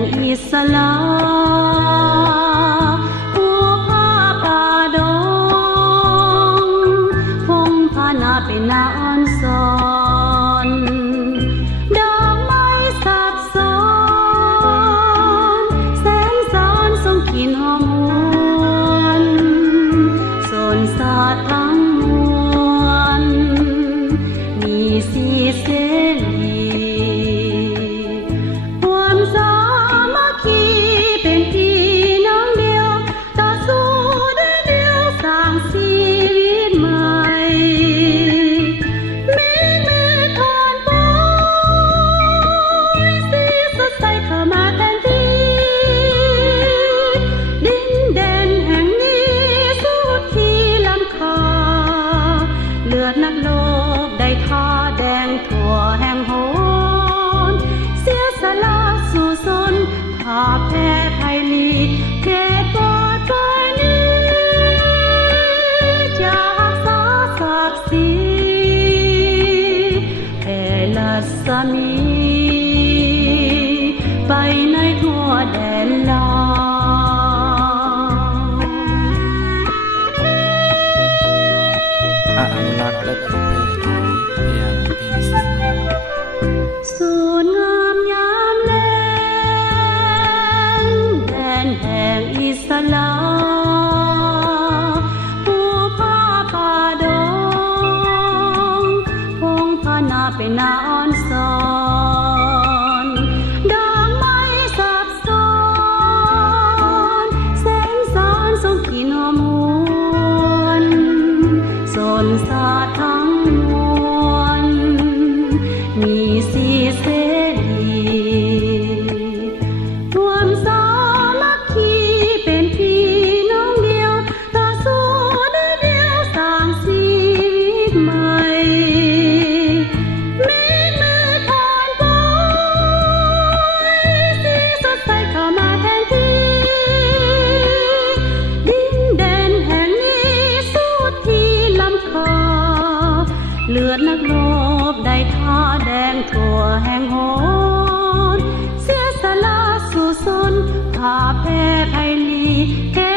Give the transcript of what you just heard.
งอิสลาผู้ผ้าป่าดงพงพานาเป็นนาอ่อนสอนดอกไม้สัดซ้อนแสงสอนส่งกลิ่นหอมหวนสนสาดทั้งมวลมีสีเสรีความสามัคคีเป็นพี่น้องเดียวต่อสู้ด้วยเดียวสร้างชีวิตใหม่มีมือทอนปอยสีสดใสเข้ามาแทนที่ดินแดนแห่งนี้สู้ที่ลำคาเลือดนักรบได้ท่าแดงทั่วแห่งโหนเสียสละสู่สนภาพแพ้ไทยลีเก็บปอดไว้นี้จะรักษาศักดิ์ศรีแผ่ลัศมีไปในทั่วแดนลาวอนุรักษ์และเผยแพร่โดยพยานเพนซินสูนงามยามแลงแดนแห่งอิสลาผู้ผ้าป่าดงพงพานาเป็นนาอ่อนสอนดอกไม้สัดซ้อนแสงสอนส่งกลิ่นหอมหวนสนสาดทั้งมวลมีสีเสรีความสามัคคีเป็นพี่น้องเดียวต่อสู้ด้วยเดียวสร้างชีวิตใหม่มีมือทอนปอยสีสดใสเข้ามาแทนที่ดินแดนแห่งนี้สู้ที่ลำคาเลือดนักรบได้ท่าแดงทั่วแห่งโหนเสียสละสู่สนภาพแพ้ไทยลีแก่